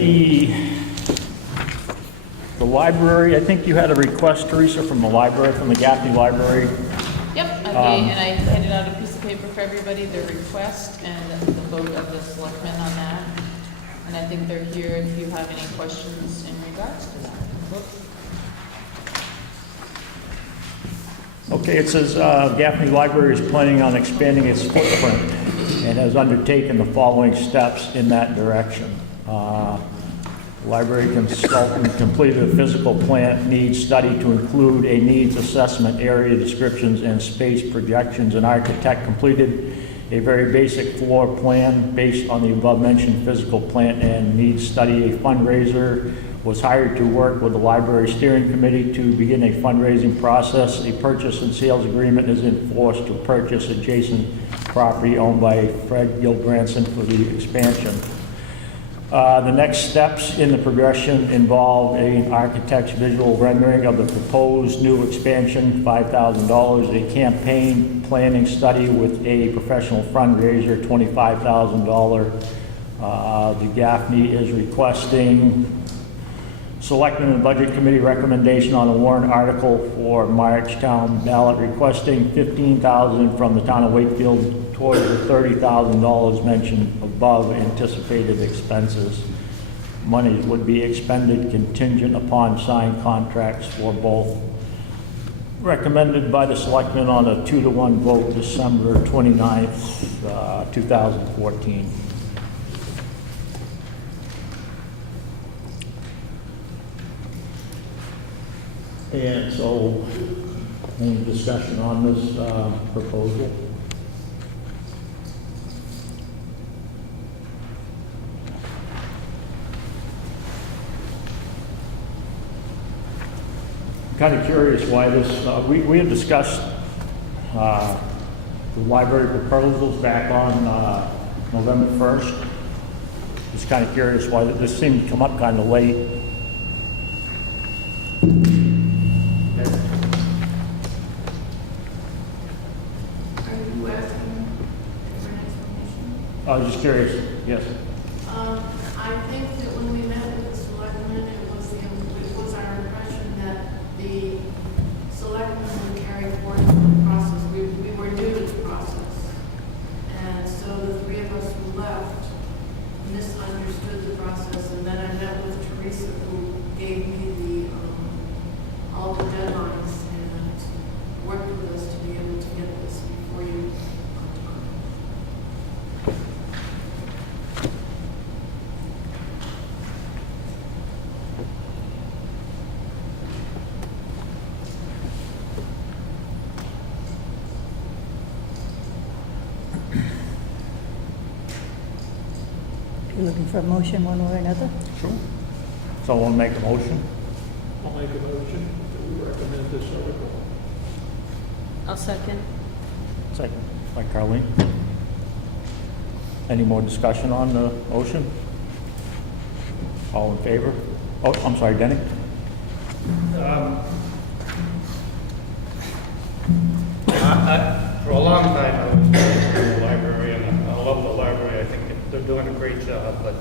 the library, I think you had a request, Teresa, from the library, from the Gaffney Library. Yep, and I handed out a piece of paper for everybody, their request and the vote of the selectmen on that. And I think they're here if you have any questions in regards to that. Whoops. Okay, it says Gaffney Library is planning on expanding its footprint and has undertaken the following steps in that direction. Library consultant completed a physical plant needs study to include a needs assessment, area descriptions, and space projections. An architect completed a very basic floor plan based on the above-mentioned physical plant and needs study. A fundraiser was hired to work with the library steering committee to begin a fundraising process. A purchase and sales agreement is in force to purchase adjacent property owned by Fred Gilbranson for the expansion. The next steps in the progression involve an architect's visual rendering of the proposed new expansion, $5,000, a campaign planning study with a professional fundraiser, $25,000. The Gaffney is requesting Selectmen and Budget Committee recommendation on a warrant article for March town ballot requesting $15,000 from the town of Wakefield towards the $30,000 mentioned above anticipated expenses. Monies would be expended contingent upon signed contracts for both. Recommended by the Selectmen on a 2-to-1 vote December 29th, 2014. And so, any discussion on this proposal? I'm kind of curious why this, we had discussed the library proposals back on November 1st. Just kind of curious why this seemed to come up kind of late. I was just curious, yes. I think that when we met with the selectmen, it was our impression that the selectmen would carry forward the process. We were new to the process. And so the three of us who left misunderstood the process. And then I met with Teresa, who gave me all the deadlines and worked with us to be able to get this before you. You looking for a motion one way or another? Sure. Someone make a motion? I'll make a motion that we recommend this article. I'll second. Second by Carleen. Any more discussion on the motion? All in favor? Oh, I'm sorry, Denny? For a long time, I was in the library, and I love the library. I think they're doing a great job, but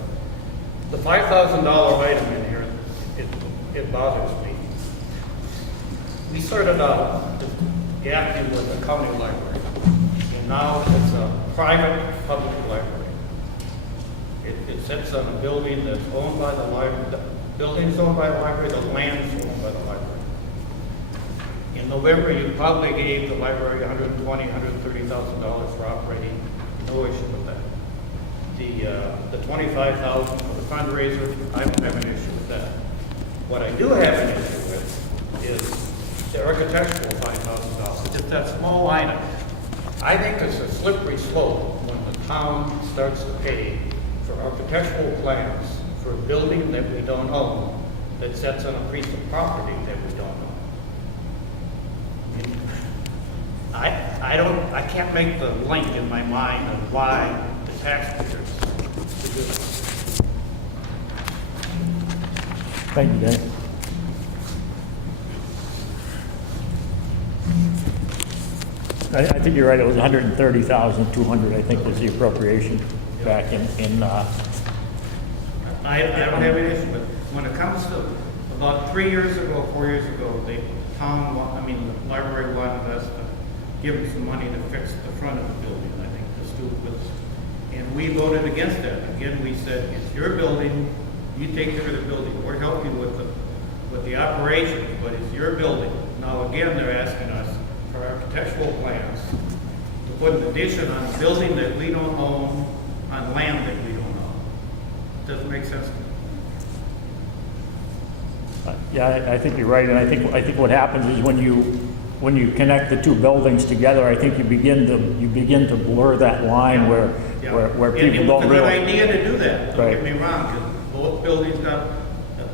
the $5,000 item in here, it bothers me. We started out, Gaffney was a county library, and now it's a private public library. It sits on a building that's owned by the library. The building's owned by the library, the land's owned by the library. In November, you probably gave the library $120,000, $130,000 for operating. No issue with that. The $25,000 for the fundraiser, I don't have an issue with that. What I do have an issue with is the architectural $5,000. Just that small item. I think it's a slippery slope when the town starts to pay for architectural plans for a building that we don't own, that sits on a piece of property that we don't own. I can't make the link in my mind of why the taxpayers should do this. Thank you, Denny. I think you're right, it was 130,200, I think was the appropriation back in I I don't have an issue with it. When it comes to, about 3 years ago, 4 years ago, the library wanted us to give them some money to fix the front of the building, I think, the students. And we voted against that. Again, we said, it's your building, you take care of the building. We'll help you with the operation, but it's your building. Now, again, they're asking us for architectural plans to put an addition on a building that we don't own, on land that we don't own. Doesn't make sense to me. Yeah, I think you're right, and I think what happens is when you connect the two buildings together, I think you begin to blur that line where people don't It's a good really. idea to do that, don't get Right. me wrong, because both buildings got,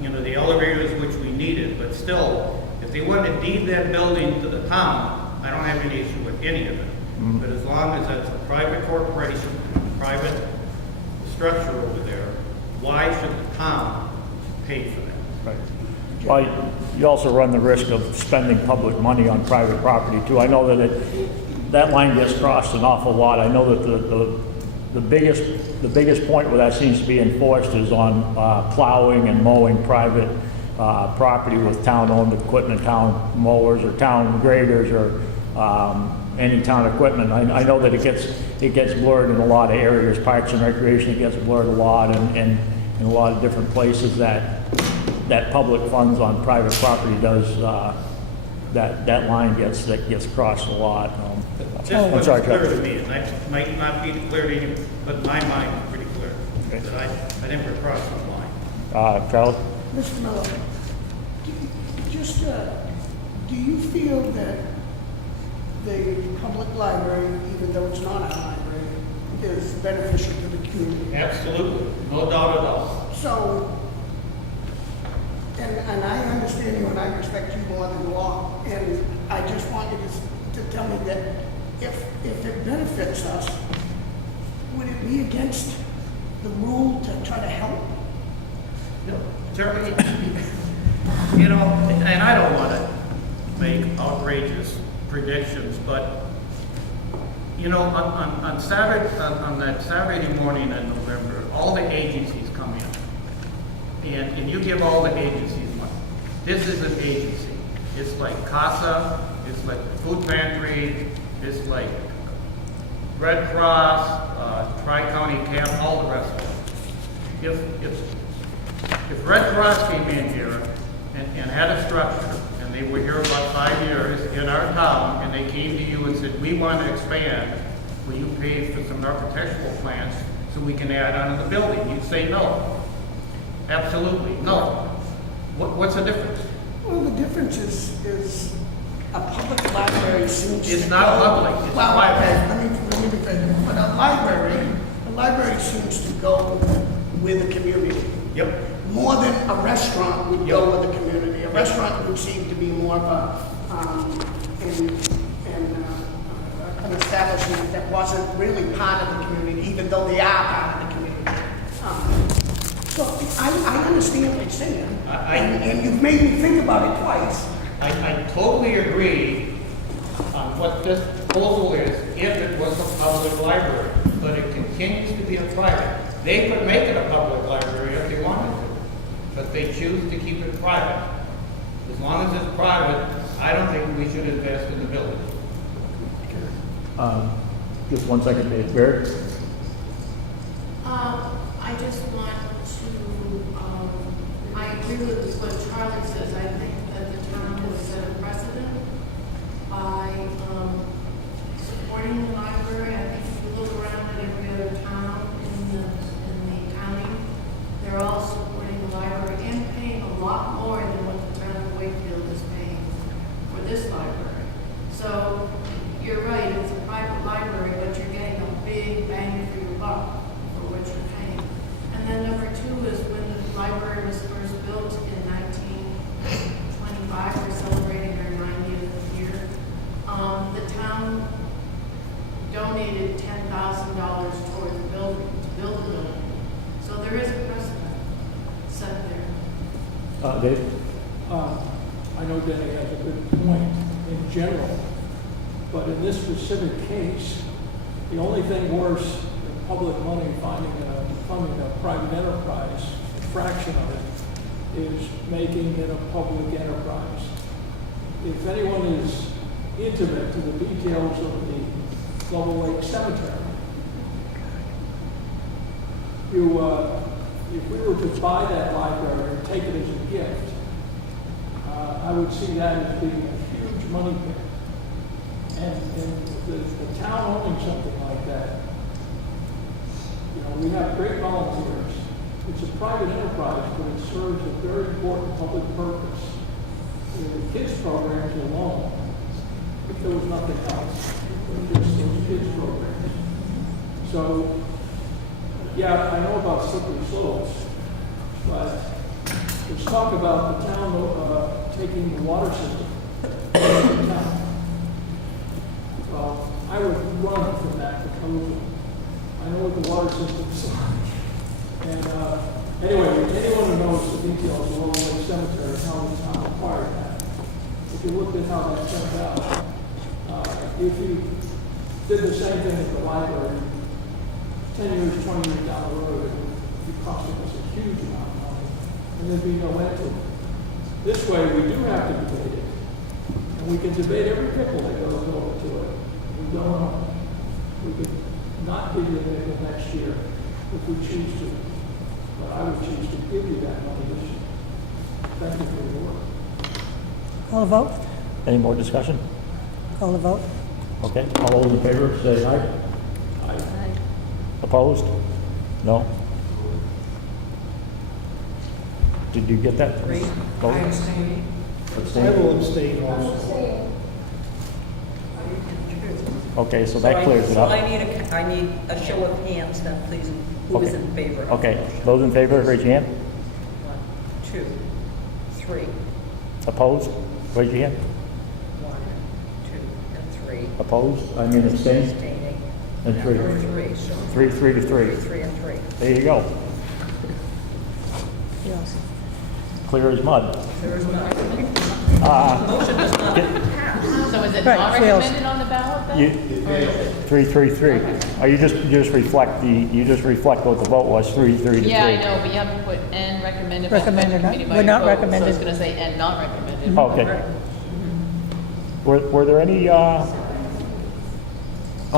the elevators which we needed, but still, if they want to deed that building to the town, I don't have any issue with any of it. Mm-hmm. But as long as it's a private corporation, private structure over there, why should the town pay for that? Right. Well, you also run the risk of spending public money on private property too. I know that line gets crossed an awful lot. I know that the biggest point where that seems to be enforced is on plowing and mowing private property with town-owned equipment, town mowers or town graders or any town equipment. I know that it gets blurred in a lot of areas, parks and recreation, it gets blurred a lot, and in a lot of different places that public funds on private property does, that line gets crossed a lot. This I'm one's sorry, clear Chuck. to me, and that might not be clear to you, but in my mind, it's pretty clear. Okay. That I think we're crossing the line. Charlie? Mr. Miller, do you feel that the public library, even though it's not a library, is beneficial to the community? Absolutely, no doubt at all. So, and I understand you and I respect you more than law, and I just want you to tell me that if it benefits us, would it be against the rule to try to help? Certainly, and I don't want to make outrageous predictions, but, on Saturday, on that Saturday morning in November, all the agencies come in. And you give all the agencies money. This is an agency. It's like CASA, it's like the food pantry, it's like Red Cross, Tri-County Camp, all the rest of them. If Red Cross came in here and had a structure, and they were here about 5 years in our town, and they came to you and said, we want to expand, will you pay for some architectural plans so we can add on to the building? You'd say no. Absolutely, no. What's the difference? Well, the difference is a public library seems to It's not go- public, it's Well, private. okay, let me be fair. But a library seems to go with the community. Yep. More than a restaurant would go with the community. A restaurant would seem to be more of an establishment that wasn't really part of the community, even though they are part of the community. So I understand what you're saying, and you've made me think about it twice. I totally agree on what this proposal is if it was a public library, but it continues to be a private. They could make it a public library if they wanted to, but they choose to keep it private. As long as it's private, I don't think we should invest in the building. Just 1 second, Dave. Barrett? I just want to, I agree with what Charlie says. I think that the town has set a precedent by supporting the library. I think if you look around at every other town in the county, they're all supporting the library and paying a lot more than what the town of Wakefield is paying for this library. So you're right, it's a private library, but you're getting a big bang for your buck for what you're paying. And then number two is when the library was first built in 1925, we're celebrating our 90th year. The town donated $10,000 toward the building, to build the building. So there is a precedent set there. Dave? I know Denny has a good point in general, but in this specific case, the only thing worse than public money funding a private enterprise fraction of it is making it a public enterprise. If anyone is intimate to the details of the Level Lake Cemetery, if we were to buy that library and take it as a gift, I would see that as being a huge money pit. And the town owning something like that, you know, we have great volunteers. It's a private enterprise, but it serves a very important public purpose. You know, the kids programs alone, if there was nothing else, just those kids programs. So, yeah, I know about slippery slopes, but let's talk about the town taking the water system to the town. Well, I would run from that proposal. I know what the water system's like. And anyway, anyone who knows the details of Little Lake Cemetery, how the town acquired that, if you looked at how that turned out, if you did the same thing at the library, 10 years, 20 years down the road, it would be costing us a huge amount of money, and there'd be no end to it. This way, we do have to debate it, and we can debate every pickle that goes over to it. We don't know. We could not give you the nickel next year if we choose to, but I would choose to give you that money this year. Thank you for your work. Call a vote? Any more discussion? Call a vote? Okay, all those in favor, say aye. Aye. Opposed? No? Did you get that? Three. Vote? I abstain. Abstain? I will abstain also. Okay, so that clears it So up. I need a show of hands then, please. Who is Okay. in favor of the Okay, motion? those in favor, raise your hand. 1, 2, 3. Opposed? Raise your hand. 1, 2, and 3. Opposed? I mean abstain? Abstaining. And 3. Number 3. So 3 to 3. 3 and 3. There you go. Yes. Clear as mud. There is none. Uh, Motion does not pass. So is it Right, not fails. recommended on the ballot then? You, Or is it? 3. Oh, you just reflect what the vote was, 3 to 3. Yeah, I know, but you have to put and recommended by the Recommended, budget not- committee by we're not vote. So recommended. it's gonna say and not recommended. Okay. Were there any, I'm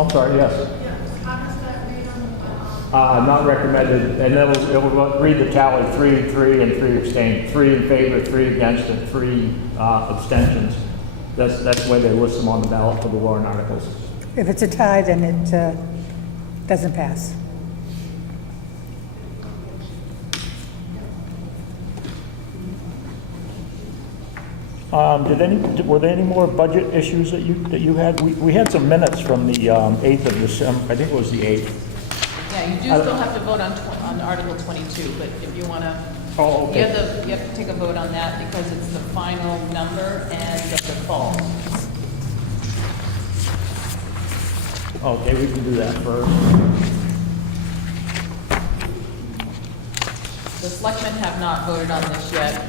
sorry, yes. Yeah, how does that read on the, Not recommended, and it will read the tally, 3 and 3 abstained, 3 in favor, 3 against, and 3 abstentions. That's the way they list them on the ballot for the warrant articles. If it's a tie, then it doesn't pass. Were there any more budget issues that you had? We had some minutes from the 8th of December, I think it was the 8th. Yeah, you do still have to vote on Article 22, but if you wanna, Oh, you okay. have to take a vote on that because it's the final number and the default. Okay, we can do that first. The selectmen have not voted on this yet.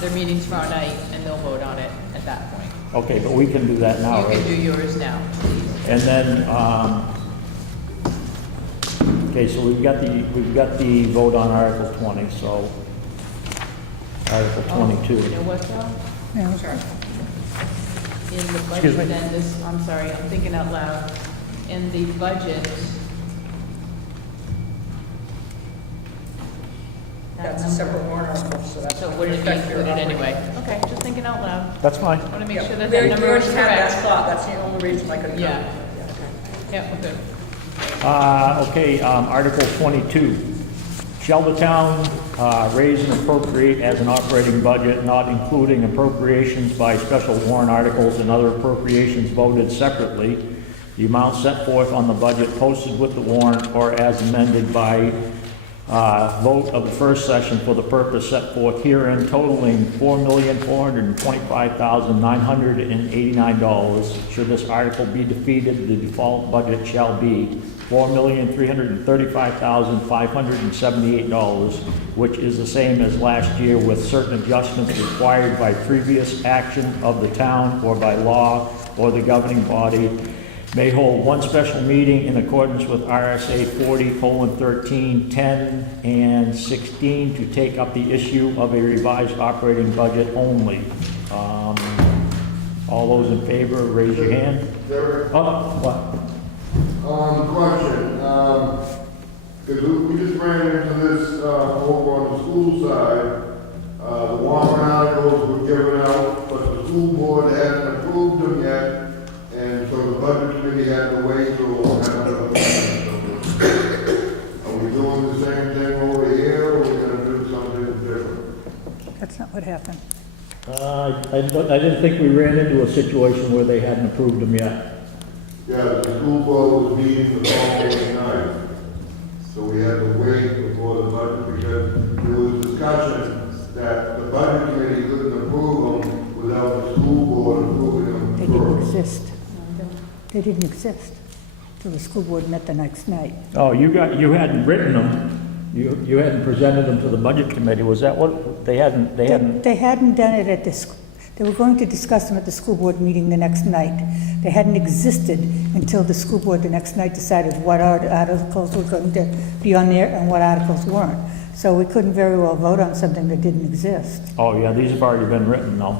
Their meeting's tomorrow night, and they'll vote on it at that point. Okay, but we can do that now, You right? can do yours now, please. And then, okay, so we've got the vote on Article 20, so Article 22. You know what, though? Yeah. In the Excuse budget, me? then this, I'm sorry, I'm thinking out loud. In the budget. That's a separate warrant article, so that's. So would it be included anyway? Okay, just thinking out loud. That's fine. Want to make sure that There- that number you is already had that correct. thought, that's the only reason I could. Yeah. Okay. Yeah, we're good. Okay, Article 22. Shall the town raise and appropriate as an operating budget, not including appropriations by special warrant articles and other appropriations voted separately, the amount set forth on the budget posted with the warrant or as amended by vote of the first session for the purpose set forth herein totaling $4,425,989. Should this article be defeated, the default budget shall be $4,335,578, which is the same as last year with certain adjustments required by previous action of the town or by law or the governing body may hold one special meeting in accordance with RSA 40:13, 10, and 16 to take up the issue of a revised operating budget only. All those in favor, raise your hand. Derek, Oh, what? question, because we just ran into this, over on the school side. The warrant articles were given out, but the school board hasn't approved them yet, and so the budget committee had to wait till another meeting. Are we doing the same thing over here, or are we gonna do something different? That's not what happened. I didn't think we ran into a situation where they hadn't approved them yet. Yeah, the school board was meeting the following night, so we had to wait before the budget, because there was discussion that the budget committee couldn't approve them without the school board approving them They didn't first. exist. They didn't exist till the school board met the next night. Oh, you hadn't written them, you hadn't presented them to the budget committee, was that what, they hadn't, They hadn't done it at this, they were going to discuss them at the school board meeting the next night. They hadn't existed until the school board the next night decided what articles were going to be on there and what articles weren't. So we couldn't very well vote on something that didn't exist. Oh, yeah, these have already been written, though.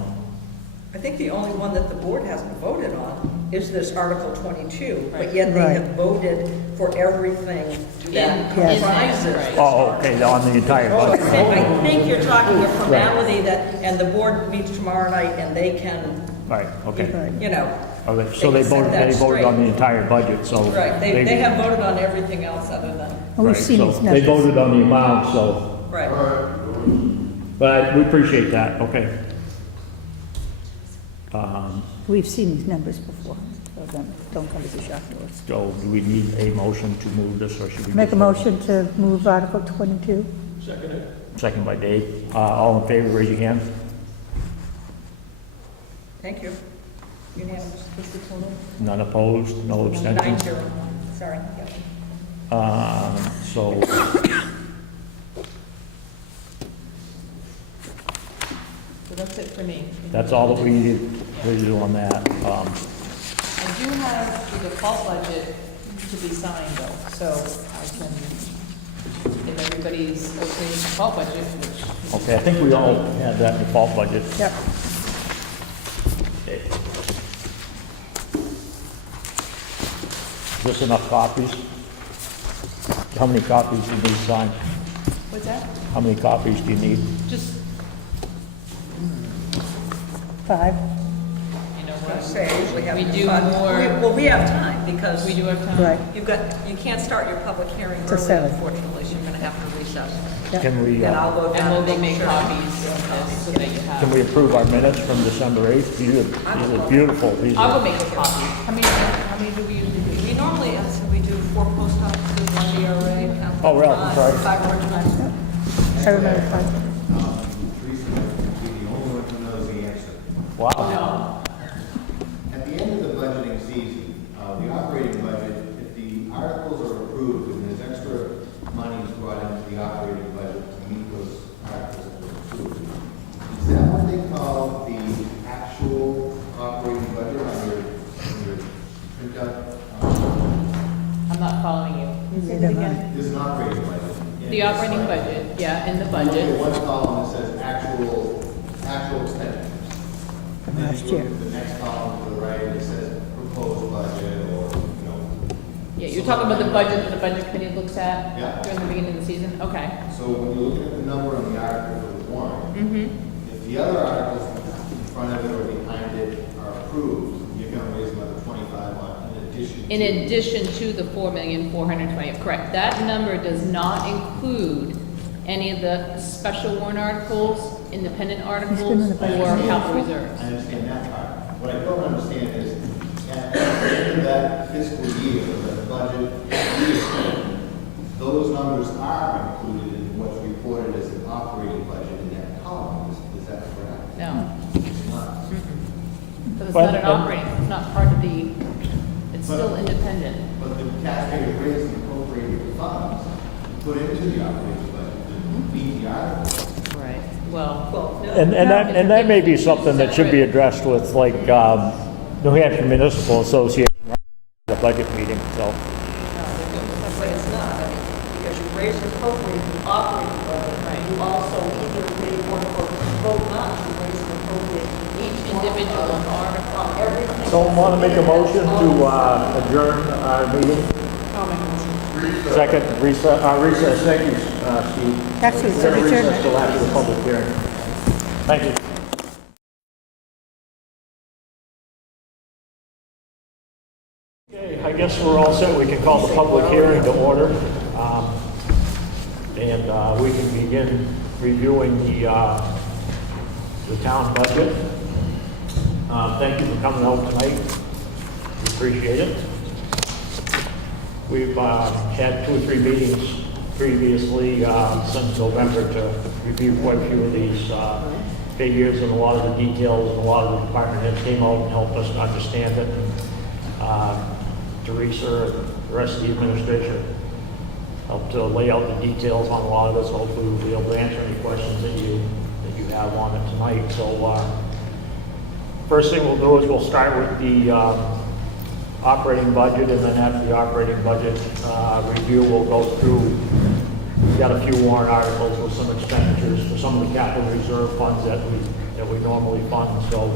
I think the only one that the board hasn't voted on is this Article 22, but yet they Right. have voted for everything that Yes. comprises. Right. Oh, okay, on the entire budget. I think you're talking a formality that, and the board meets tomorrow night and they can, Right, okay. Right. you know, Okay, so they They can set voted, that they voted on the straight. entire budget, so. right, they have voted on everything else other than, And we've Right, seen so these They numbers. voted on the amount, so, right. but we appreciate that, okay. We've seen these numbers before, so don't come as a shock to us. So do we need a motion to move this, or should we? Make a just- motion to move Article 22. Second it. Second by Dave. All in favor, raise your hand. Thank you. Unanimous. What's the total? None opposed, no abstentions. 9-0. Sorry. Yeah. So, So that's it for me. that's all that we needed to do on that. I do have the default budget to be signed though, so I can, if everybody's okay with the default budget, which, Okay, I think we all had that default budget. Yep. Okay. Is this enough copies? How many copies do you need signed? what's that? How many copies do you need? Just, 5. you know I what, say I usually have. We do fun. more- Well, we have time because. we do have time. Right. You can't start your public hearing Till early, 7. unfortunately, so you're gonna have to recess. Yep. Can we, And I'll go And down we'll and go make make sure. copies of this so that you have. can we approve our minutes from December 8th? These are beautiful. These I'll go are, make a copy. How many do we usually do? We normally, we do 4 post offices, 1 DRA. Oh, really? I'm sorry. 5 ordinance. I remember 5. Teresa might be the only one who knows the answer. wow. At the end of the budgeting season, the operating budget, if the articles are approved and there's extra money is brought into the operating budget to meet those articles that were approved, is that what they call the actual operating budget on your printout? I'm not following you. Can you say that again? There's an operating budget. The operating budget, yeah, in the You look at budget. one column that says actual expenditures. From And then last you year. look at the next column to the right, it says proposed budget or, Yeah, you're talking about the budget that the budget committee looks at Yeah. during the beginning of the season? Okay. So when you're looking at the number on the article for the warrant, if the other articles in front of it or behind it are approved, you're gonna raise another 25 on in addition to. In addition to the 4,420, correct. That number does not include any of the special warrant articles, independent articles, been in the budget. or capital reserves. I understand that part. What I don't understand is, at the end of that fiscal year, the budget year, those numbers are included in what's reported as an operating budget in that column. Is that correct? No, It's not. because it's But- not an operating, it's not part of the, it's still independent. But the taxpayer raised and appropriated the funds put into the operating budget to meet the article. Right. Well, And that may be something that should be addressed with like, New Hampshire Municipal Association. budget meeting, so. But it's not, I mean, because you raise and appropriate the operating budget, right? You also either may want to vote not to raise and appropriate each Individual article, everything. So want to make a motion to adjourn our meeting? Second, recess, thank you, Steve. Actually, it's We're an going to recess adjournment. till after the public hearing. Thank you. Okay, I guess we're all set. We can call the public hearing to order. And we can begin reviewing the town budget. Thank you for coming out tonight. We appreciate it. We've had 2 or 3 meetings previously since November to review quite a few of these figures, and a lot of the details, and a lot of the department heads came out and helped us understand it. Teresa and the rest of the administration helped to lay out the details on a lot of this. Hopefully we'll be able to answer any questions that you have on it tonight. So first thing we'll do is we'll start with the operating budget, and then after the operating budget review, we'll go through. We've got a few warrant articles with some expenditures for some of the capital reserve funds that we normally fund. So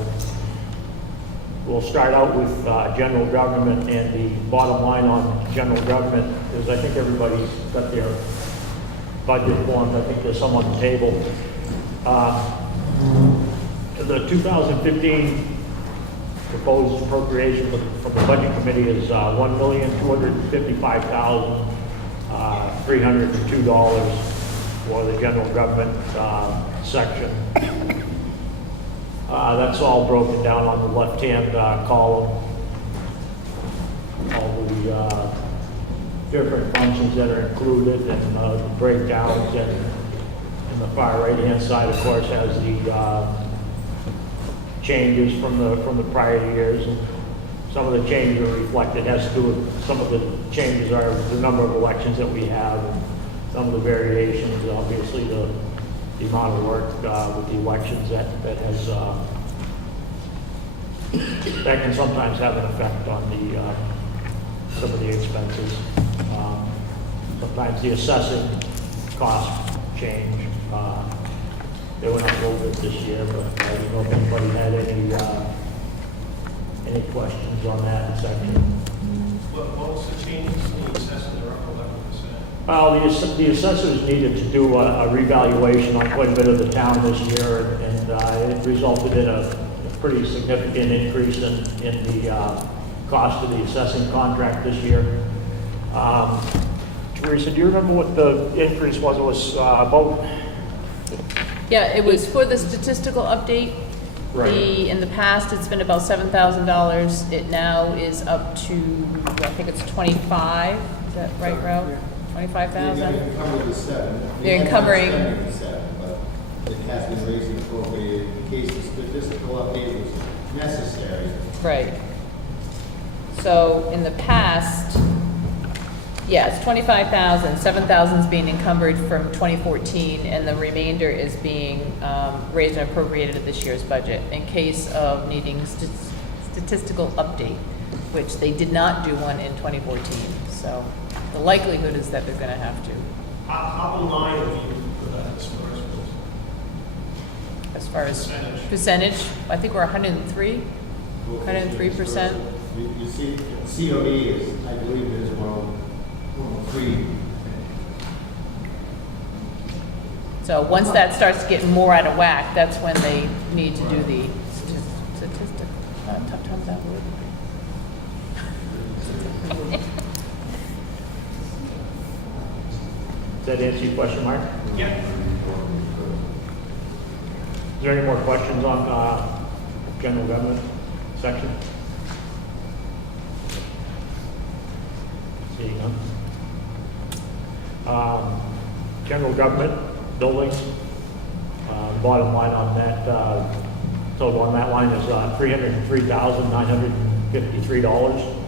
we'll start out with general government, and the bottom line on general government is I think everybody's got their budget formed. I think there's some on the table. The 2015 proposed appropriation from the budget committee is $1,255,302 for the general government section. That's all broken down on the left-hand column. All the different functions that are included, and the breakdowns, and the far right-hand side, of course, has the changes from the prior years. And some of the changes are reflected, has to do with, some of the changes are the number of elections that we have, and some of the variations, obviously the amount of work with the elections that has that can sometimes have an effect on the some of the expenses. Sometimes the assessing costs change. They went up a little bit this year, but I don't know if anybody had any questions on that section. What was the changes in the assessment? They're up 11%. Well, the assessors needed to do a revaluation on quite a bit of the town this year, and it resulted in a pretty significant increase in the cost of the assessing contract this year. Teresa, do you remember what the increase was? It was about... Yeah, it was for the statistical update. Right. In the past, it's been about $7,000. It now is up to, I think it's 25. Is that right, Ralph? 25,000? They're encumbered with 7. They're encumbering- They had been spending 7, but it has been raised and appropriated in case the statistical update was necessary. Right. So in the past, yeah, it's 25,000. 7,000 is being encumbered from 2014, and the remainder is being raised and appropriated at this year's budget in case of needing statistical update, which they did not do one in 2014. So the likelihood is that they're going to have to. How in line are you with that As far as percentage, I think we're 103%. You see, COE is, I believe, is 103. So once that starts getting more out of whack, that's when they need to do the statistic. Tough time with that word. Does that answer your question, Mark? Yeah. Is there any more questions on general government section? Seeing none. General government buildings, bottom line on that, total on that line is $303,953.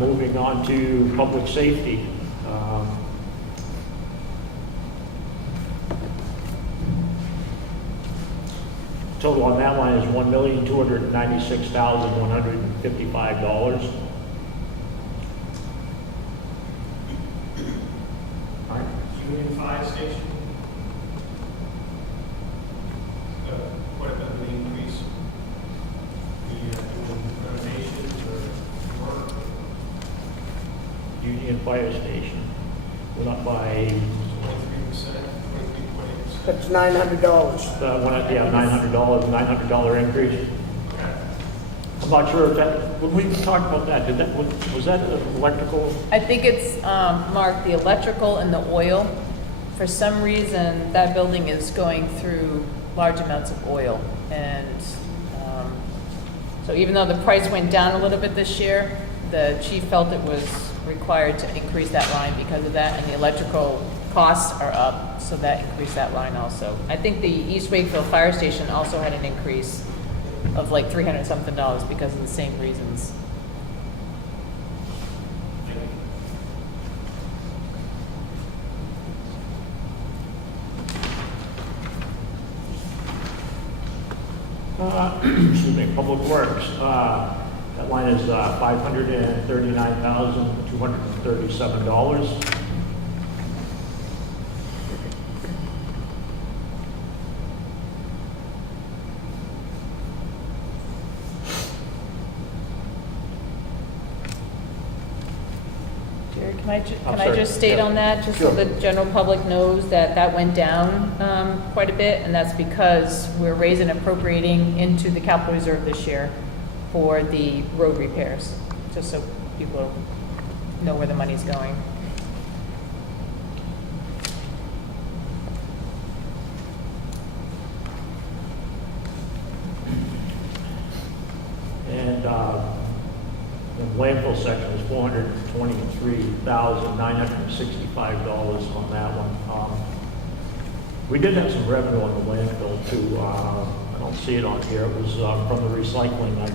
Moving on to public safety. Total on that line is $1,296,155. Union Fire Station. Quite a bit of an increase. The doing renovations or work. Union Fire Station went up by, 23%, 23.8%. That's $900. $900, $900 increase. I'm not sure if that, when we talked about that, was that electrical? I think it's, Mark, the electrical and the oil. For some reason, that building is going through large amounts of oil. And so even though the price went down a little bit this year, the chief felt it was required to increase that line because of that, and the electrical costs are up, so that increased that line also. I think the East Wakefield Fire Station also had an increase of like $300 something because of the same reasons. Excuse me, Public Works. That line is $539,237. Jared, can I sorry, just state yeah. on that, just so Sure. the general public knows that that went down quite a bit, and that's because we're raising appropriating into the capital reserve this year for the road repairs, just so people know where the money's going. And the landfill section is $423,965 on that one. We did have some revenue on the landfill too. I don't see it on here. It was from the recycling.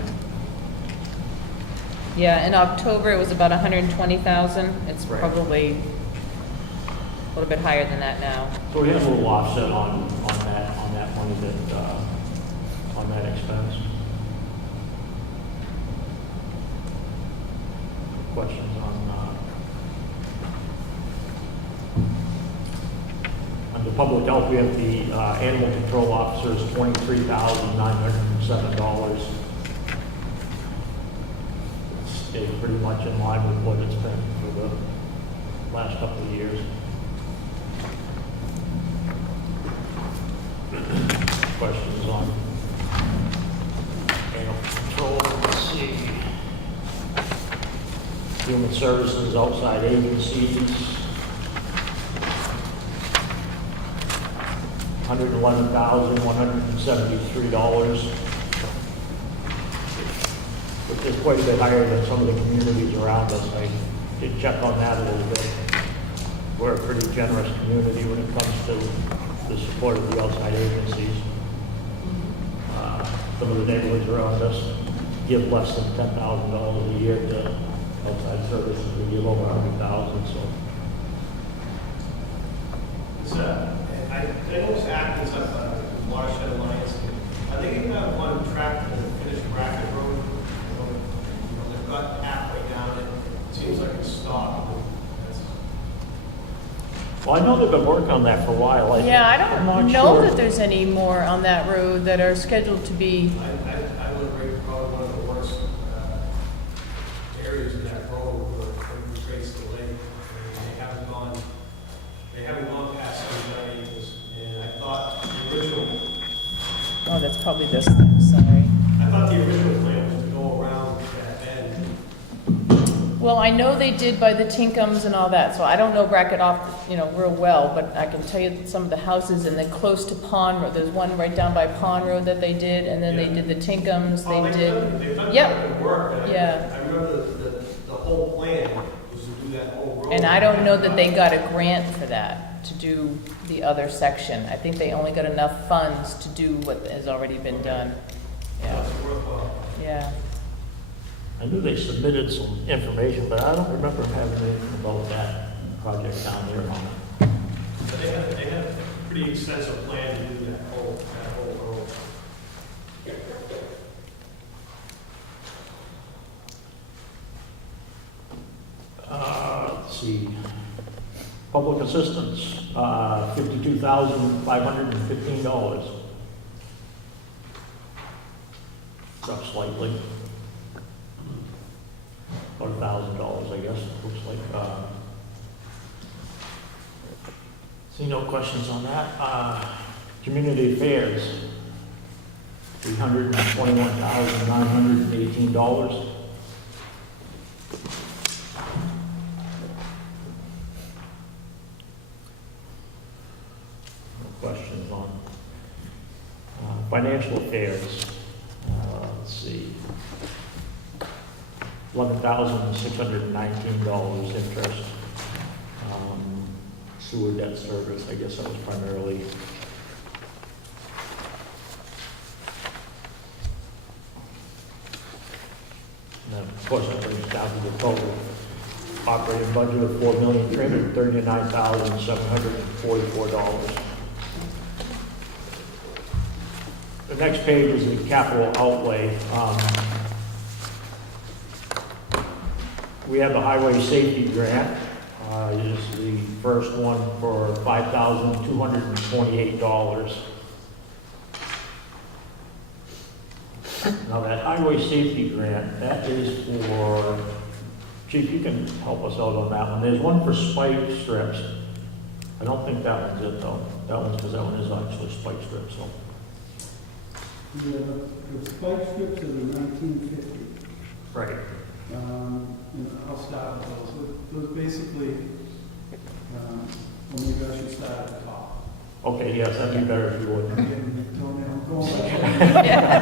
Yeah, in October, it was about 120,000. It's Right. probably a little bit higher than that now. So we had a little offset on that money that, on that expense. Questions on the public health? We have the animal control officers, $23,907. It's stayed pretty much in line with what it's been for the last couple of years. Questions on animal control? Let's see. Human services, outside agencies, $111,173, which is quite a bit higher than some of the communities around us. I did check on that a little bit. We're a pretty generous community when it comes to the support of the outside agencies. Some of the neighborhoods around us give less than $10,000 a year to outside services. We give over 100,000, so. It's, I know it's Atkins up Watershed Alliance. Are they going to have one track to finish Bracket Road? They've got halfway down it. It seems like it's stopped. Well, I know they've been working on that for a while. Yeah, I I'm not don't know sure. that there's any more on that road that are scheduled to be. I live right probably one of the worst areas of that road where it creates the lake. And they haven't gone past 79 acres. And I thought the original, Oh, that's probably this thing, sorry. I thought the original plan was to go around that bend. Well, I know they did by the Tinkums and all that, so I don't know Bracket off, real well, but I can tell you that some of the houses and then close to Pond Road, there's one right down by Pond Road that they did, and then they Yeah. did the Tinkums, Oh, they they've did. done Yep. quite a bit of work. And Yeah. I remember the whole plan was to do that whole road. And I don't know that they got a grant for that, to do the other section. I think they only got enough funds to do what has already been done. Yeah, That's worthwhile. yeah. I knew they submitted some information, but I don't remember having anything about that project down there on it. But they have a pretty extensive plan to do that whole road. Let's see, public assistance, $52,515. It's up slightly. About $1,000, I guess, it looks like. See no questions on that. Community affairs, $321,918. Questions on financial affairs. Let's see, $11,619 interest. Sewer debt service, I guess that was primarily. And then, of course, that brings down to the total operating budget of $4,339,744. The next page is the capital outlay. We have the highway safety grant. Is the first one for $5,228. Now that highway safety grant, that is for, Chief, you can help us out on that one. There's one for spike strips. I don't think that one's it though. That one's, because that one is actually spike strips, so. The spike strips are the 1950. Right. And I'll start with those. Those basically, when maybe I should start at the top. Okay, yes, that'd be better if you would. I'm going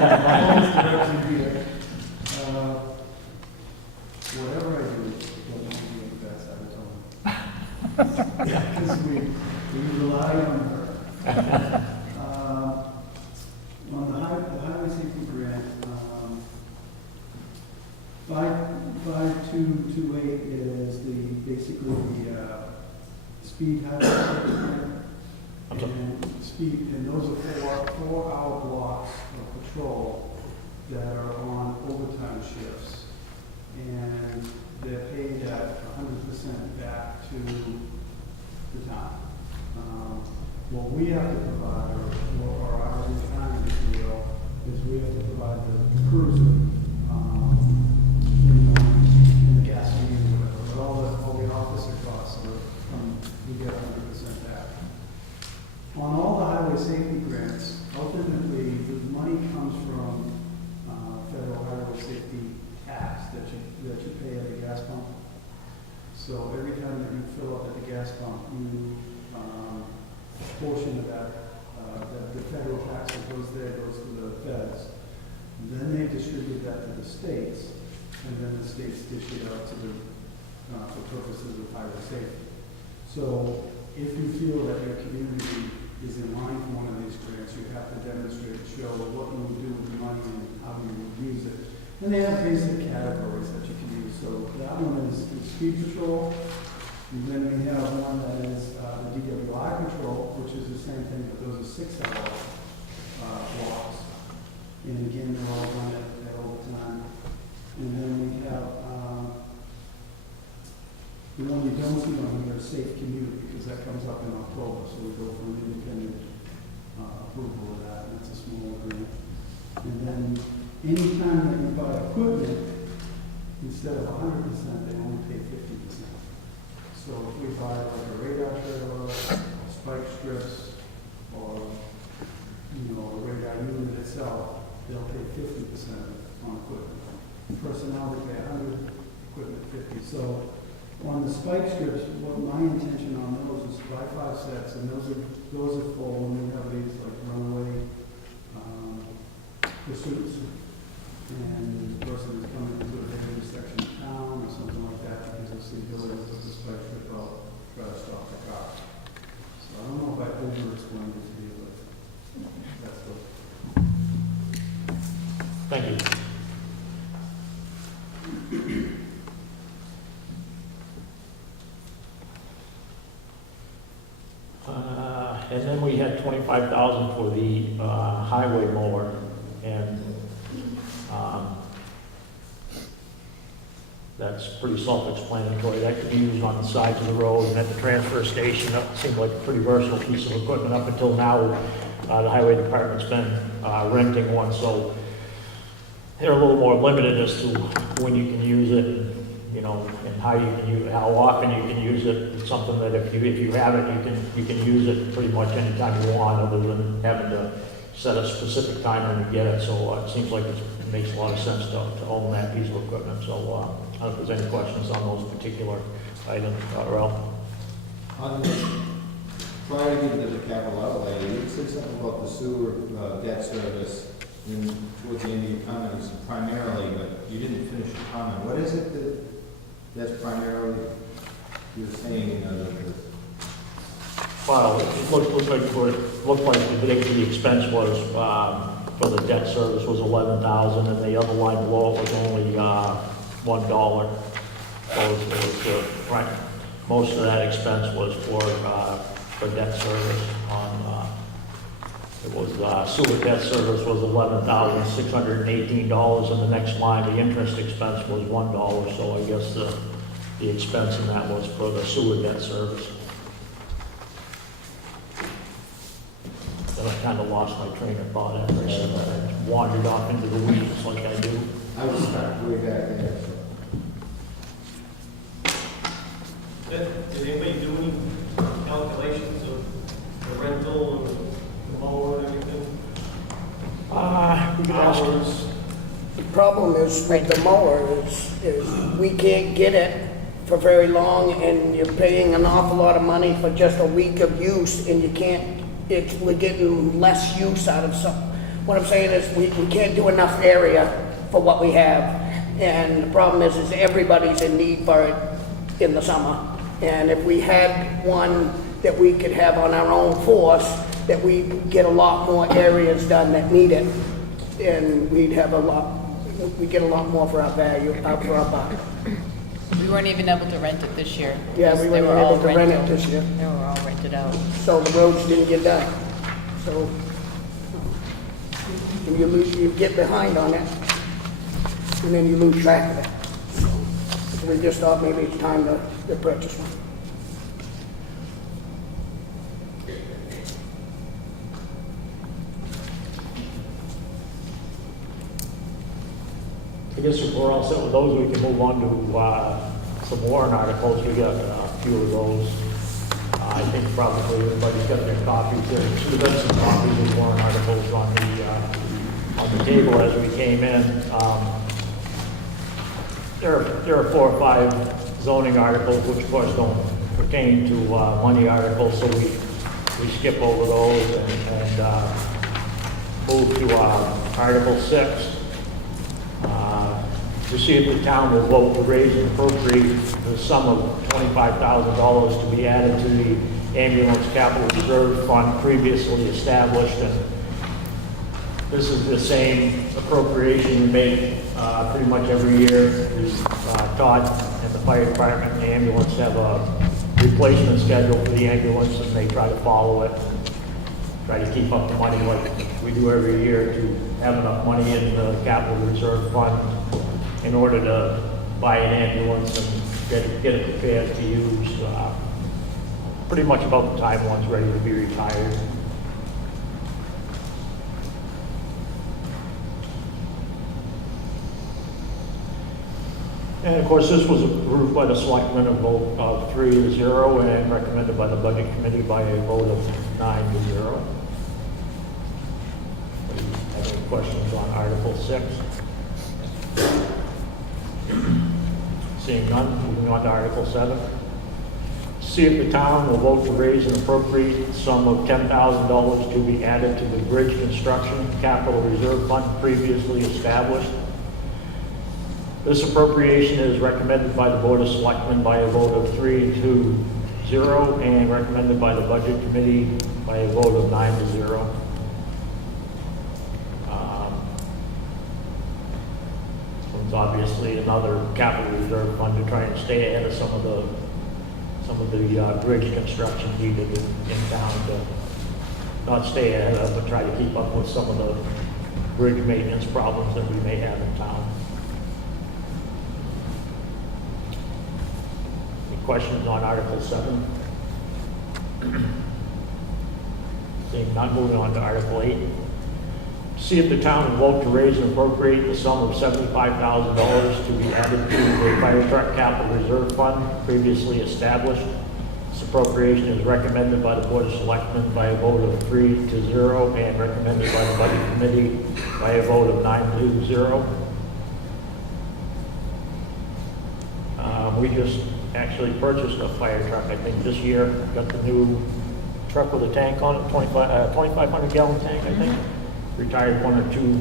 direction here. Whatever I do, doesn't have to be the best, I would tell them. Because we rely on her. On the highway safety grant, 5228 is basically the speed highway safety grant. I'm sorry. And speed, and those are 4-hour blocks of patrol that are on overtime shifts. And they're paid at 100% back to the town. What we have to provide, or our retirement, if you will, is we have to provide the cruiser, in the gasoline, or whatever, but all the officer costs are we get 100% back. On all the highway safety grants, ultimately, the money comes from federal highway safety tax that you pay at the gas pump. So every time that you fill up at the gas pump, you portion of that, the federal tax that goes there goes to the feds. Then they distribute that to the states, and then the states dish it out to for purposes of highway safety. So if you feel that your community is in line for one of these grants, you have to demonstrate, show what you would do with the money and how you would use it. And they have basic categories that you can use. So that one is speed patrol. And then we have one that is the DWI patrol, which is the same thing, but those are 6-hour blocks. And again, they're all run at overtime. And then we have the one you don't see on here, safe commute, because that comes up in October. So we go for an independent approval of that, and it's a small agreement. And then anytime that you buy equipment, instead of 100%, they only pay 50%. So if we buy like a radar trailer, spike strips, or a radar unit itself, they'll pay 50% on equipment. Personnel, they pay 100, equipment 50. So on the spike strips, what my intention on those is to buy 5 sets, and those are full when we have these like runaway pursuits. And the person is coming into a dangerous section of town or something like that, because it's the ability to put the spike strip out, try to stop the car. So I don't know if I over-explained it to you, but that's what. Thank you. added 25,000 for the highway mower, and that's pretty self-explanatory. That could be used on the sides of the road and at the transfer station. That seemed like a pretty versatile piece of equipment. Up until now, the highway department's been renting one, so they're a little more limited as to when you can use it, you know, and how you can use, how often you can use it. It's something that if you have it, you can use it pretty much anytime you want, other than having to set a specific time when you get it. So it seems like it makes a lot of sense to own that piece of equipment. So I don't know if there's any questions on those particular items, Ralph. On the, prior to the capital outlay, you said something about the sewer debt service, and towards the end of your comment, it's primarily, but you didn't finish your comment. What is it that's primarily, you're saying, Well, it looked like the expense was, for the debt service was 11,000, and the other line below it was only $1. So it was, right, most of that expense was for debt service on, it was, sewer debt service was $11,618, and the next line, the interest expense was $1, so I guess the expense in that was for the sewer debt service. Then I kind of lost my train of thought after I wandered off into the weeds like I do. I was stuck way back there. Did anybody do any calculations of the rental and the mower and everything? We could ask. Hours. The problem is with the mower is we can't get it for very long, and you're paying an awful lot of money for just a week of use, and you can't, we're getting less use out of some. What I'm saying is we can't do enough area for what we have. And the problem is everybody's in need for it in the summer. And if we had one that we could have on our own force, that we get a lot more areas done that need it, and we'd get a lot more for our value, for our buck. We weren't even able to rent it this year. Yeah, we They weren't were all able to rent it rented. this year, They were all rented out. so the roads didn't get done. So, and you get behind on it, and then you lose track of it. So we just thought maybe it's time to purchase one. I guess if we're all set with those, we can move on to some warrant articles. We got a few of those. I think probably everybody's got their copies. There should have been some copies of warrant articles on the table as we came in. There are 4 or 5 zoning articles, which of course don't pertain to money articles, so we skip over those and move to Article 6. To see if the town will vote to raise and appropriate the sum of $25,000 to be added to the ambulance capital reserve fund previously established. And this is the same appropriation we make pretty much every year. Todd and the fire department and the ambulance have a replacement schedule for the ambulance, and they try to follow it, try to keep up the money like we do every year to have enough money in the capital reserve fund in order to buy an ambulance and get it prepared to use pretty much about the time one's ready to be retired. And of course, this was approved by the selectmen of vote of 3-0 and recommended by the budget committee by a vote of 9-0. Have any questions on Article 6? Seeing none, moving on to Article 7. See if the town will vote to raise and appropriate the sum of $10,000 to be added to the bridge construction capital reserve fund previously established. This appropriation is recommended by the Board of Selectmen by a vote of 3-0 and recommended by the Budget Committee by a vote of 9-0. It's obviously another capital reserve fund to try and stay ahead of some of the bridge construction needed in town to not stay ahead of, but try to keep up with some of the bridge maintenance problems that we may have in town. Any questions on Article 7? Seeing none, moving on to Article 8. See if the town will vote to raise and appropriate the sum of $75,000 to be added to the fire truck capital reserve fund previously established. This appropriation is recommended by the Board of Selectmen by a vote of 3-0 and recommended by the Budget Committee by a vote of 9-0. We just actually purchased a fire truck, I think, this year. Got the new truck with a tank on it, 2,500 gallon tank, I think. Retired one or two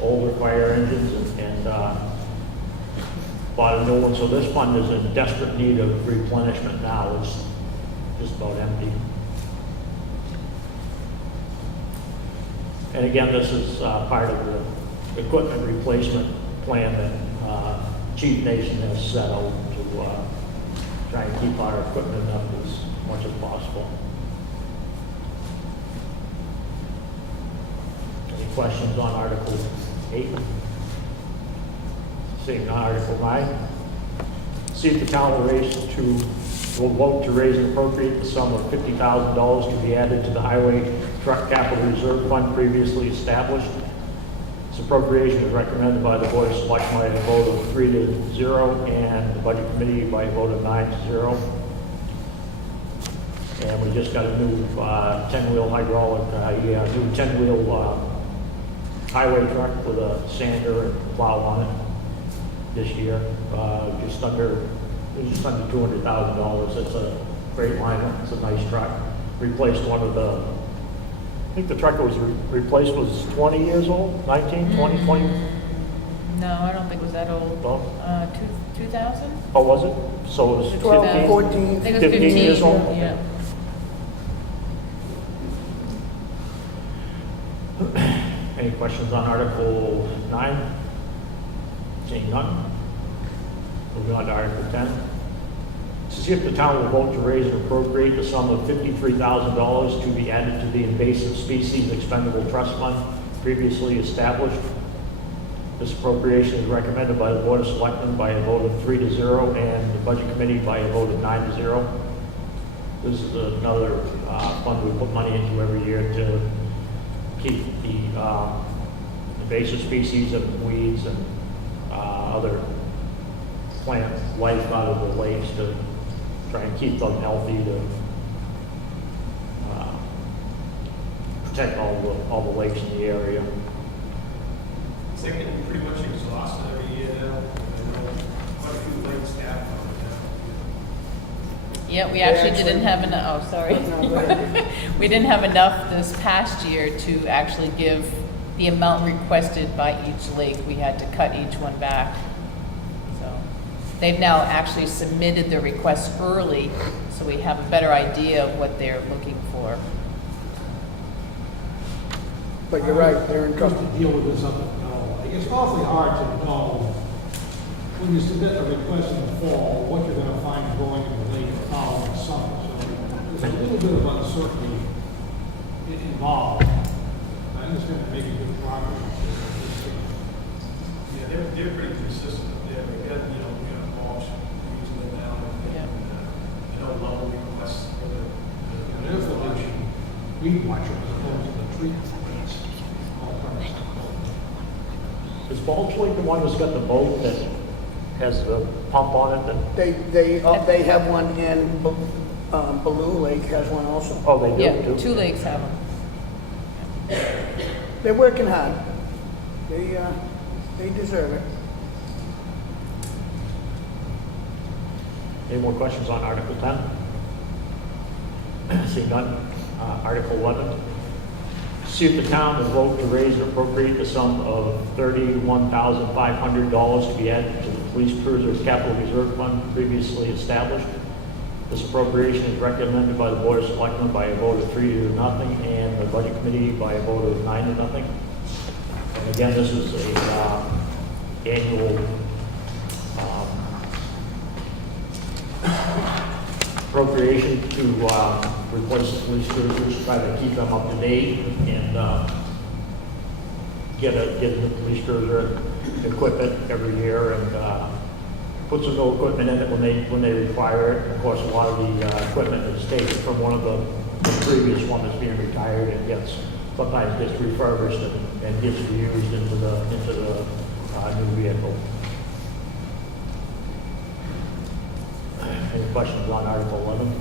older fire engines and bought a new one. So this fund is in desperate need of replenishment now. It's just about empty. And again, this is part of the equipment replacement plan that Chief Nation has set out to try and keep our equipment up as much as possible. Any questions on Article 8? Seeing none, Article 9. See if the town will vote to raise and appropriate the sum of $50,000 to be added to the Highway Truck Capital Reserve Fund previously established. This appropriation is recommended by the Board of Selectmen by a vote of 3-0 and the Budget Committee by a vote of 9-0. And we just got a new 10-wheel hydraulic, new 10-wheel highway truck with a sander and plow on it this year. Just under $200,000. It's a great lineup. It's a nice truck. Replaced one of the, I think the truck that was replaced was 20 years old, 19, 20, 20. No, I don't think it was that old. Well, 2000? oh, was it? So it was 12, 15, 14. I think it was 15 years old? Yeah. Any questions on Article 9? Seeing none. Moving on to Article 10. To see if the town will vote to raise and appropriate the sum of $53,000 to be added to the Invasive Species Expendable Trust Fund previously established. This appropriation is recommended by the Board of Selectmen by a vote of 3-0 and the Budget Committee by a vote of 9-0. This is another fund we put money into every year to keep the invasive species of weeds and other plant life out of the lakes to try and keep them healthy, to protect all the lakes in the area. It's getting pretty much exhausted every year now. I know quite a few lake staff on it now. Yeah, we actually didn't have enough, oh, sorry. We didn't have enough this past year to actually give the amount requested by each lake. We had to cut each one back. So they've now actually submitted their requests early, so we have a better idea of what they're looking for. But you're right, they're in Just trouble. to deal with this up and down. It's awfully hard to know when you submit a request in the fall, what you're gonna find going in the late fall and summer. So there's a little bit of uncertainty involved. I understand they're making good progress. Yeah, they're pretty consistent up there. We got, we got mulch, using it now, and, level requests for the. There's the much weed watcher as opposed to the treatment. All kinds of stuff. Is Bulge Lake the one that's got the boat that has the pump on it? That, They have one in, Baloo Lake has one also. oh, they do Yeah, too? 2 lakes have them. They're working hard. They deserve it. Any more questions on Article 10? Seeing none. Article 11. See if the town will vote to raise and appropriate the sum of $31,500 to be added to the Police Cruiser Capital Reserve Fund previously established. This appropriation is recommended by the Board of Selectmen by a vote of 3-0 and the Budget Committee by a vote of 9-0. And again, this is a annual appropriation to replace the police cruisers, try to keep them up to date and get a new police cruiser, equip it every year and put some new equipment in it when they require it. Of course, a lot of the equipment is taken from one of the previous one that's being retired and sometimes gets refurbished and gets reused into the new vehicle. Any questions on Article 11?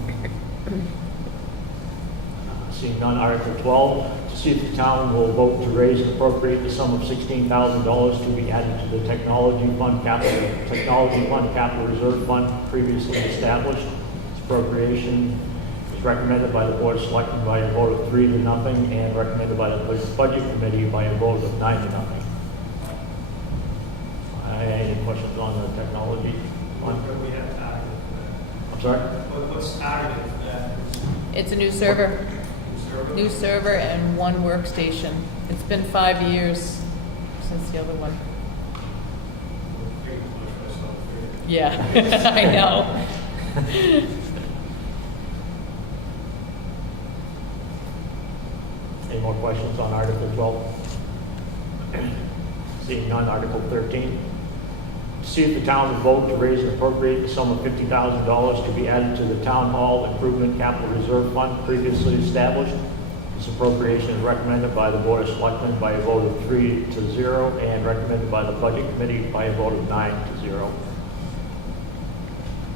Seeing none, Article 12, to see if the town will vote to raise and appropriate the sum of $16,000 to be added to the Technology Fund Capital Reserve Fund previously established. This appropriation is recommended by the Board of Selectmen by a vote of 3 to nothing and recommended by the Budget Committee by a vote of 9 to nothing. Any questions on the Technology Fund? What do we have targeted for that? I'm sorry? What's targeted for that? It's a new server. Server? New server and one workstation. It's been 5 years since the other one. Pretty much for us all three. Yeah, I know. Any more questions on Article 12? Seeing none, Article 13. To see if the town will vote to raise and appropriate the sum of $50,000 to be added to the Town Hall Improvement Capital Reserve Fund previously established. This appropriation is recommended by the Board of Selectmen by a vote of 3 to 0 and recommended by the Budget Committee by a vote of 9 to 0.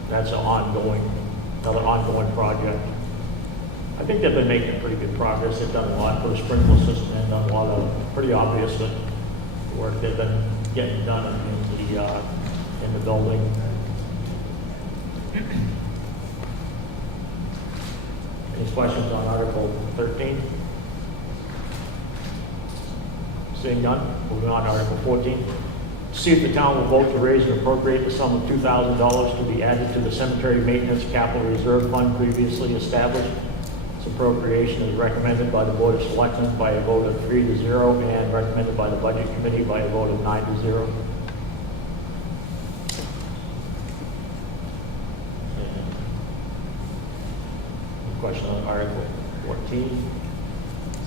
That's another ongoing project. I think they've been making pretty good progress. They've done a lot, put a sprinkler system in, done a lot of pretty obvious work they've been getting done in the building. Any questions on Article 13? Seeing none, moving on to Article 14. To see if the town will vote to raise and appropriate the sum of $2,000 to be added to the Cemetery Maintenance Capital Reserve Fund previously established. This appropriation is recommended by the Board of Selectmen by a vote of 3 to 0 and recommended by the Budget Committee by a vote of 9 to 0. Any question on Article 14?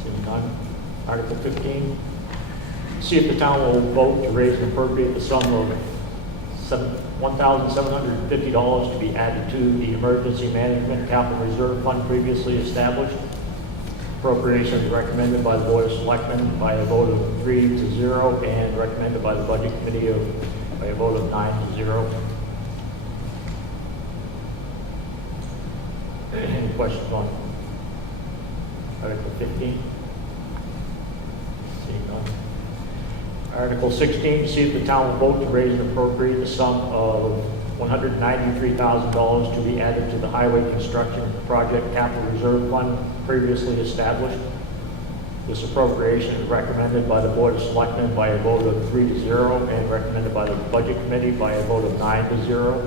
Seeing none. Article 15. See if the town will vote to raise and appropriate the sum of $1,750 to be added to the Emergency Management Capital Reserve Fund previously established. Appropriation is recommended by the Board of Selectmen by a vote of 3 to 0 and recommended by the Budget Committee by a vote of 9 to 0. Any questions on Article 15? Seeing none. Article 16, to see if the town will vote to raise and appropriate the sum of $193,000 to be added to the Highway Construction Project Capital Reserve Fund previously established. This appropriation is recommended by the Board of Selectmen by a vote of 3 to 0 and recommended by the Budget Committee by a vote of 9 to 0.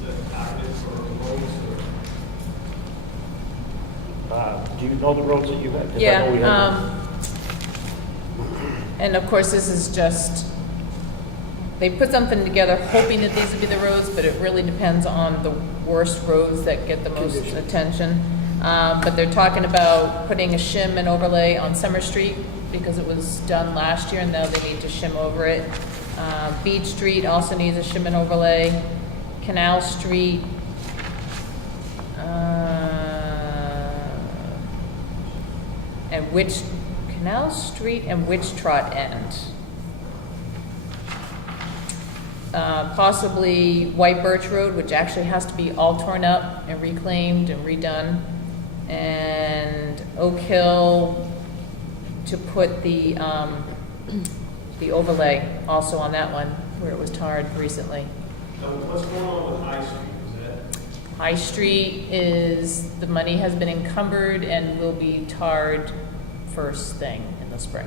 Is that targeted for roads or? Do you know the roads that you have? 'Cause I know we Yeah, have them. and of course, this is just, they put something together hoping that these would be the roads, but it really depends on the worst roads that get the most attention. But they're talking about putting a shim and overlay on Summer Street because it was done last year and now they need to shim over it. Beach Street also needs a shim and overlay. Canal Street, Canal Street and Witch Trot End. Possibly White Birch Road, which actually has to be all torn up and reclaimed and redone. And Oak Hill to put the overlay also on that one where it was tarred recently. So what's going on with High Street? High Street is, the money has been encumbered and will be tarred first thing in the spring.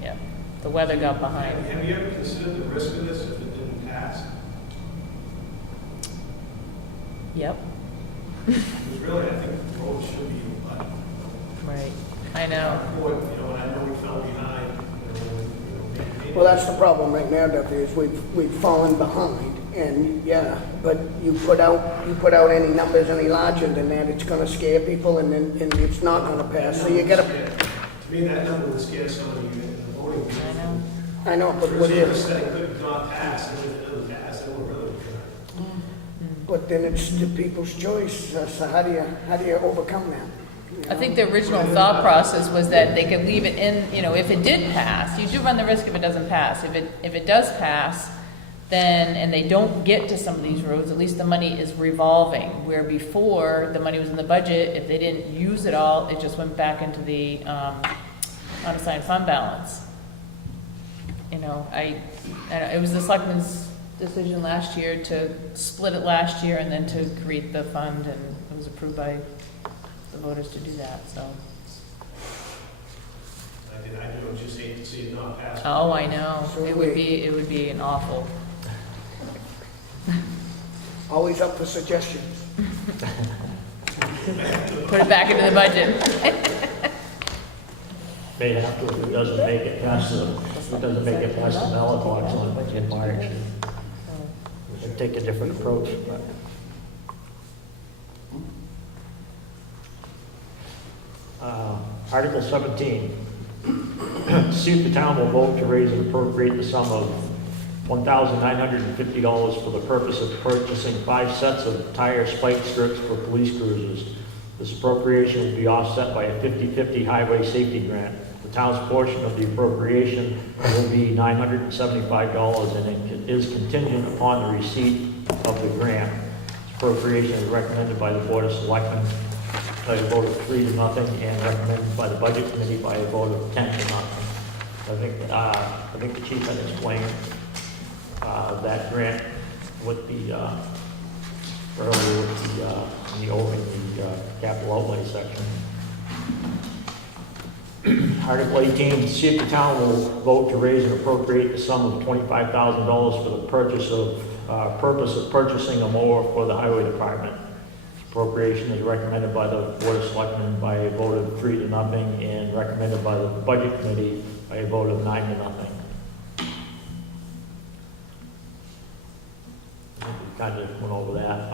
Yeah, the weather got behind. Have you ever considered the risk of this if it didn't pass? Yep, Because really, I think the road should be, but, right, I know. and I know we fell behind, maybe. Well, that's the problem right now, Duffy, is we've fallen behind. And, yeah, but you put out any numbers any larger than that, it's gonna scare people and then, and it's not gonna pass, so you gotta, To me, that number would scare somebody in the voting. I know. I know, but what If is? it could not pass, and if it doesn't pass, then we're really good. But then it's the people's choice, so how do you overcome that? I think the original thought process was that they could leave it in, you know, if it did pass, you do run the risk if it doesn't pass. If it does pass, then, and they don't get to some of these roads, at least the money is revolving. Where before, the money was in the budget, if they didn't use it all, it just went back into the unassigned fund balance. You know, it was the selectmen's decision last year to split it last year and then to create the fund, and it was approved by the voters to do that, so. I do just hate to see it not pass. Oh, I know, So it would be an awful. Always up for suggestions. Put it back into the budget. May have to if it doesn't make it past the ballot box in March. We can take a different approach, but. Article 17. See if the town will vote to raise and appropriate the sum of $1,950 for the purpose of purchasing 5 sets of tire spike strips for police cruisers. This appropriation will be offset by a 50-50 highway safety grant. The town's portion of the appropriation will be $975 and it is contingent upon the receipt of the grant. This appropriation is recommended by the Board of Selectmen by a vote of 3-0 and recommended by the Budget Committee by a vote of 10-0. I think the chief had explained that grant with the earlier with the capital outlay section. Article 18, see if the town will vote to raise and appropriate the sum of $25,000 for the purpose of purchasing a mower for the highway department. Appropriation is recommended by the Board of Selectmen by a vote of 3-0 and recommended by the Budget Committee by a vote of 9-0. We kind of went over that.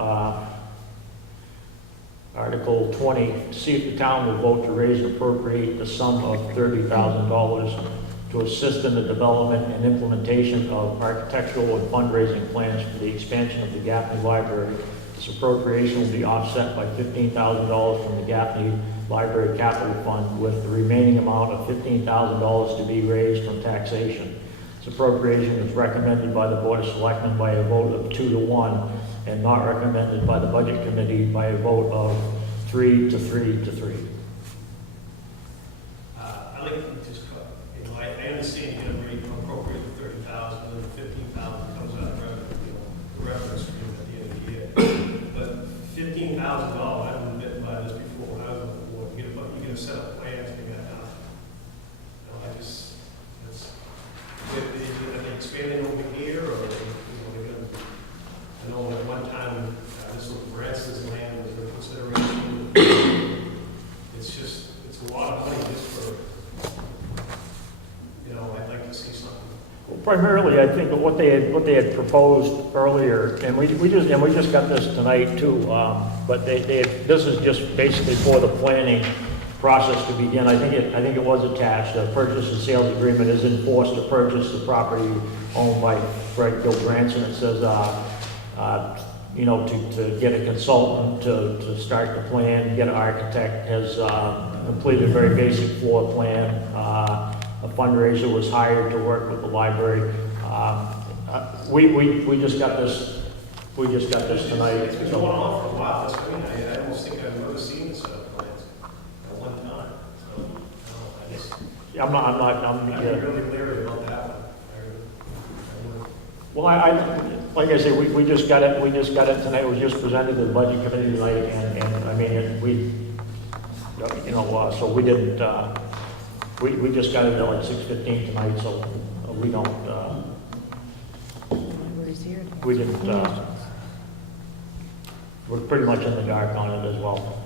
Article 20, see if the town will vote to raise and appropriate the sum of $30,000 to assist in the development and implementation of architectural and fundraising plans for the expansion of the Gaffney Library. This appropriation will be offset by $15,000 from the Gaffney Library Capital Fund, with the remaining amount of $15,000 to be raised from taxation. This appropriation is recommended by the Board of Selectmen by a vote of 2-1 and not recommended by the Budget Committee by a vote of 3 to 3 to 3. I like to just, I understand you're going to appropriate the 30,000 and the 15,000 comes out of the revenue stream at the end of the year. But $15,000, I've been bitten by this before when I was on the board. You get a set of plans to get done. I just, are they expanding over here, or are they, they're going to, I know at one time, this little Branson's land was a consideration. It's a lot of money just for, I'd like to see something. Well, primarily, I think that what they had proposed earlier, and we just got this tonight too. But this is just basically for the planning process to begin. I think it was attached. A purchase and sales agreement is enforced to purchase the property owned by Fred Gilbranson. It says, to get a consultant to start the plan, get an architect, has completed a very basic floor plan. A fundraiser was hired to work with the library. We just got this. We just got this tonight. It's been going on for a while. I almost think I've never seen this set of plans at one time. So, I'm really leery about that one. Well, like I say, we just got it. We just got it tonight. It was just presented to the Budget Committee tonight, and I mean, so we didn't. We just got it at like 6:15 tonight, so we don't. We didn't. We're pretty much in the dark on it as well.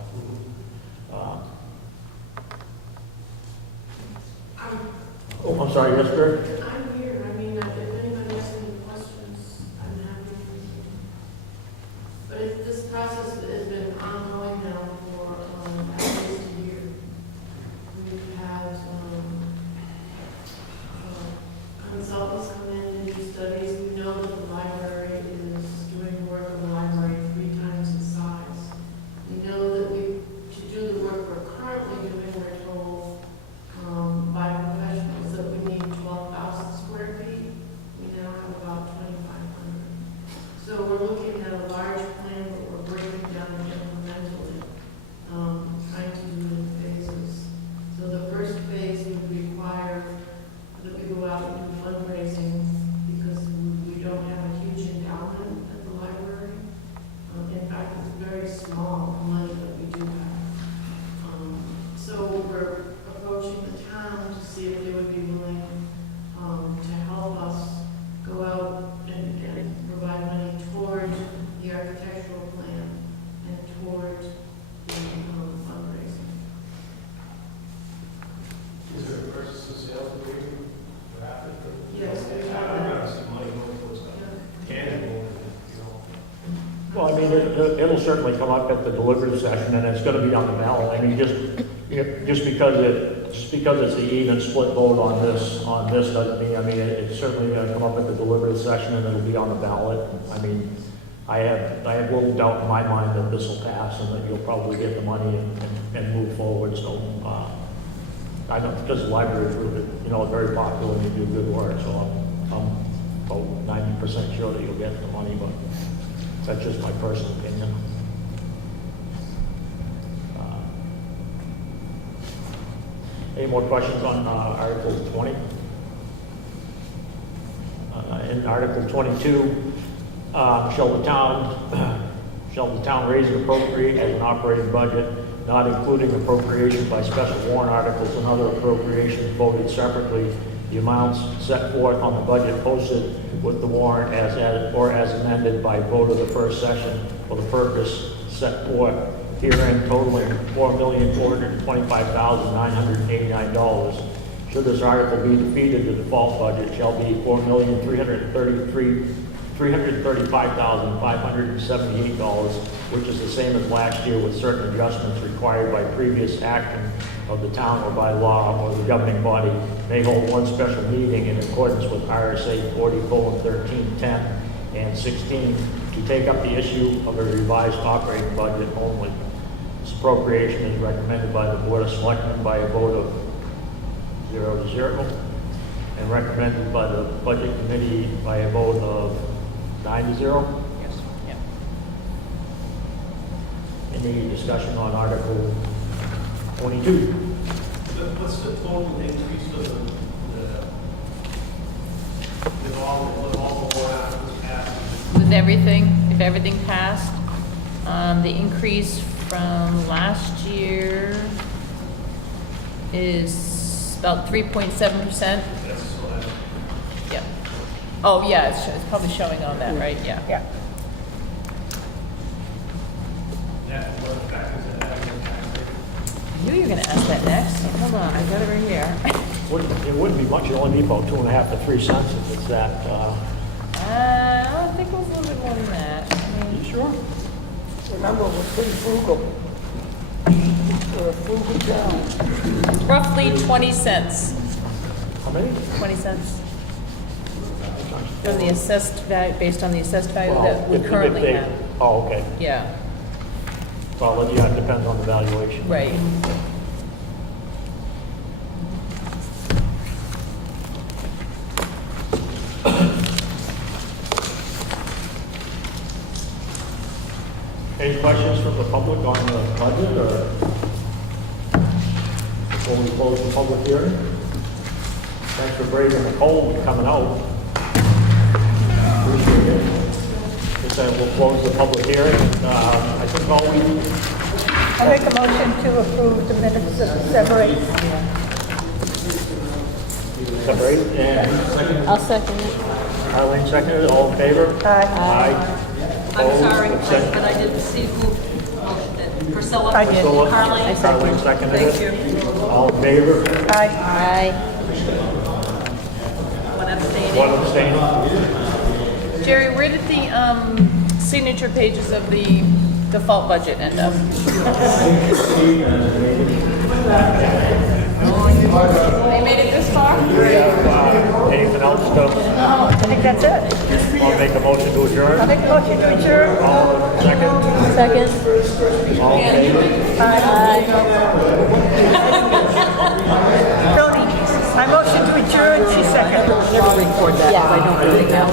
I'm sorry, yes, sir? I'm here, if anybody has any questions, I'm happy it'll certainly come up at the deliberative session, and it's gonna be on the ballot. I mean, just because it's a even split vote on this doesn't mean, I mean, it's certainly gonna come up at the deliberative session, and it'll be on the ballot. I mean, I have little doubt in my mind that this will pass, and that you'll probably get the money and move forward, so, I know, because the library group, you know, is very popular, and you do good work, so I'm about 90% sure that you'll get the money, but that's just my personal opinion. Any more questions on Article 20? In Article 22, shall the town raise and appropriate as an operating budget, not including appropriation by special warrant articles and other appropriations voted separately, the amounts set forth on the budget posted with the warrant as added or as amended by vote of the first session for the purpose set forth herein totaling $4,425,989. Should this article be defeated, the default budget shall be $4,335,578, which is the same as last year with certain adjustments required by previous action of the town or by law, or the governing body may hold one special meeting in accordance with RSA 40:1310 and 16 to take up the issue of a revised operating budget only. This appropriation is recommended by the Board of Selectmen by a vote of 0-0 and recommended by the Budget Committee by a vote of 9-0. Yes. Yeah. Any discussion on Article 22? What's the total increase of with all the warrant articles passed? With everything, if everything passed, the increase from last year is about 3.7%. That's so that. Yeah. Oh, yeah, it's probably showing on that, right? Yeah. Yeah. That what factors in that tax rate? I knew you were gonna ask that next. Hold on, I got it right here. It wouldn't be much, it'd only be about 2.5 to 3 cents if it's that, I think it was a little bit more than that. I mean, you sure? Remember, we're pretty frugal. We're a frugal town. roughly 20 cents. How many? 20 cents. From the assessed value, based on the assessed value Well, that we if currently they- have. Oh, okay. Yeah, Well, then, yeah, it depends on the valuation. right. Any questions from the public on the budget, or before we close the public hearing? Thanks for braving the cold and coming out. Appreciate it. Guess we'll close the public hearing. I think all we, I make a motion to approve the minutes of December 8th. separate, and second, I'll second it. Arlene seconded, all in favor? Aye. Aye. I'm Opposed? sorry, Abstained? but I didn't see who motioned it. Priscilla? I did. Priscilla? Carly? Arlene seconded it. Thank you. All in favor? Aye. Aye. One abstaining. One abstaining. Jerry, where did the signature pages of the default budget end up? They made it this far? Do we have anything else to, I think that's it. I'll make a motion to I adjourn? make a motion to adjourn. All second? Second. All in favor? Aye. Tony, I motion to adjourn, she seconded. Never record that, I don't really have.